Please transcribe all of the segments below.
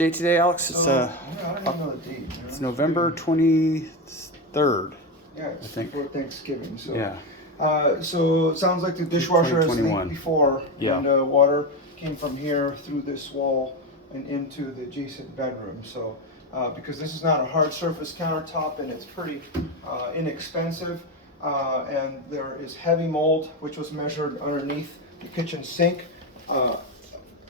Date today, Alex? It's Yeah, I don't even know the date. it's November 23rd. Yeah, it's I think. before Thanksgiving. So, Yeah. so it sounds like the dishwasher has leaked 2021. before, Yeah. and water came from here through this wall and into the adjacent bedroom. So, because this is not a hard surface countertop and it's pretty inexpensive, and there is heavy mold which was measured underneath the kitchen sink.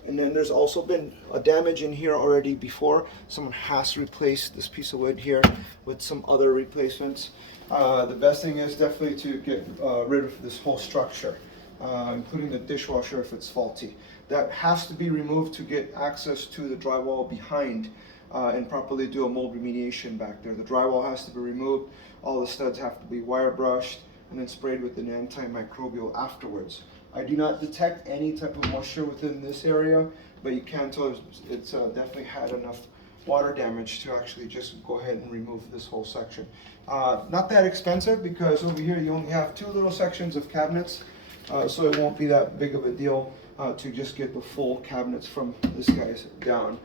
And then there's also been a damage in here already before. Someone has to replace this piece of wood here with some other replacements. The best thing is definitely to get rid of this whole structure, including the dishwasher if it's faulty. That has to be removed to get access to the drywall behind and properly do a mold remediation back there. The drywall has to be removed. All the studs have to be wire brushed and then sprayed with an antimicrobial afterwards. I do not detect any type of moisture within this area, but you can tell it's definitely had enough water damage to actually just go ahead and remove this whole section. Not that expensive because over here you only have two little sections of cabinets, so it won't be that big of a deal to just get the full cabinets from this guy's down.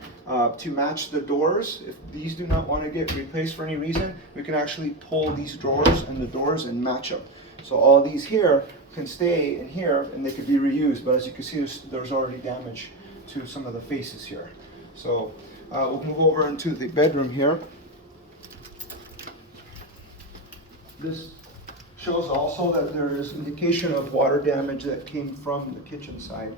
To match the doors, if these do not want to get replaced for any reason, we can actually pull these drawers and the doors and match them. So all these here can stay in here and they could be reused, but as you can see there's already damage to some of the faces here. So we'll move over into the bedroom here. This shows also that there is indication of water damage that came from the kitchen side.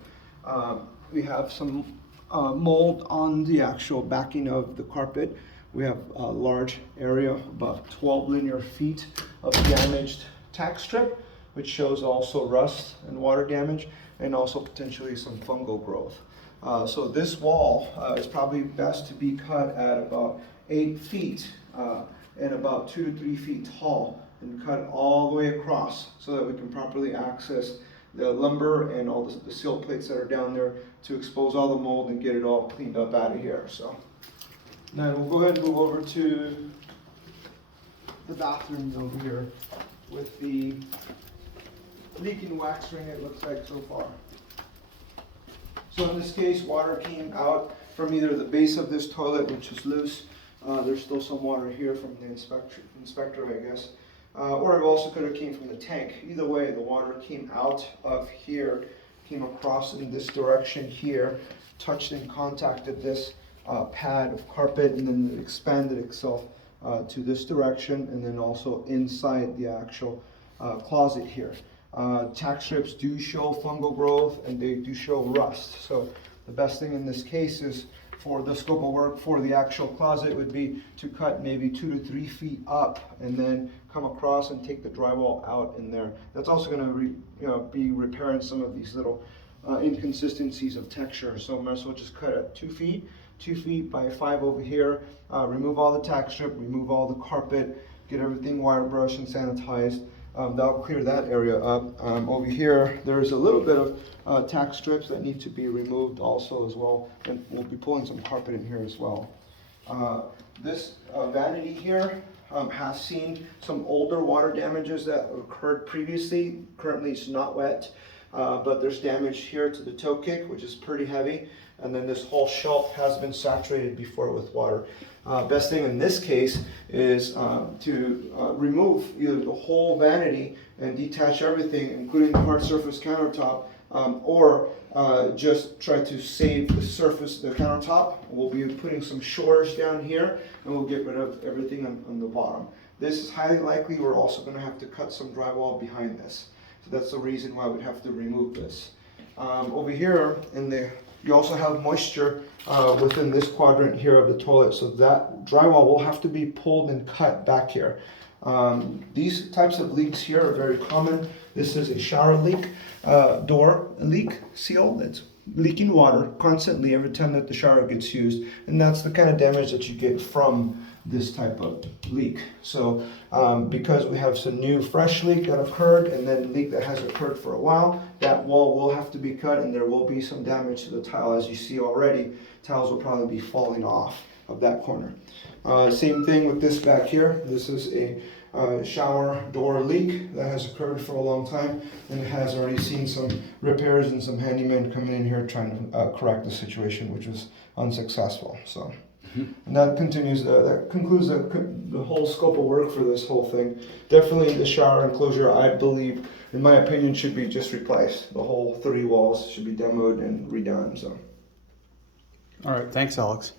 We have some mold on the actual backing of the carpet. We have a large area, about 12 linear feet of damaged tack strip, which shows also rust and water damage, and also potentially some fungal growth. So this wall is probably best to be cut at about 8 feet and about 2 to 3 feet tall, and cut all the way across so that we can properly access the lumber and all the seal plates that are down there to expose all the mold and get it all cleaned up out of here. So now we'll go ahead and move over to the bathroom over here with the leaking wax ring, it looks like so far. So in this case, water came out from either the base of this toilet, which is loose. There's still some water here from the inspector, I guess. Or it also could have came from the tank. Either way, the water came out of here, came across in this direction here, touched and contacted this pad of carpet, and then it expanded itself to this direction, and then also inside the actual closet here. Tack strips do show fungal growth and they do show rust. So the best thing in this case is, for the scope of work for the actual closet, would be to cut maybe 2 to 3 feet up and then come across and take the drywall out in there. That's also going to be repairing some of these little inconsistencies of texture. So I might as well just cut at 2 feet, 2 feet by 5 over here, remove all the tack strip, remove all the carpet, get everything wire brushed and sanitized. That'll clear that area up. Over here, there's a little bit of tack strips that need to be removed also as well, and we'll be pulling some carpet in here as well. This vanity here has seen some older water damages that occurred previously. Currently it's not wet, but there's damage here to the toe kick, which is pretty heavy, and then this whole shelf has been saturated before with water. Best thing in this case is to remove either the whole vanity and detach everything, including the hard surface countertop, or just try to save the surface, the countertop. We'll be putting some shores down here, and we'll get rid of everything on the bottom. This is highly likely we're also going to have to cut some drywall behind this. So that's the reason why we'd have to remove this. Over here you also have moisture within this quadrant here of the toilet, so that drywall will have to be pulled and cut back here. These types of leaks here are very common. This is a shower leak, door leak seal that's leaking water constantly every time that the shower gets used, and that's the kind of damage that you get from this type of leak. So because we have some new fresh leak that occurred and then leak that has occurred for a while, that wall will have to be cut, and there will be some damage to the tile. As you see already, tiles will probably be falling off of that corner. Same thing with this back here. This is a shower door leak that has occurred for a long time, and has already seen some repairs and some handymen coming in here trying to correct the situation, which was unsuccessful. So, and that continues. That concludes the whole scope of work for this whole thing. Definitely, the shower enclosure, I believe, in my opinion, should be just replaced. The whole 3 walls should be demoed and redone. So. All right. Thanks, Alex.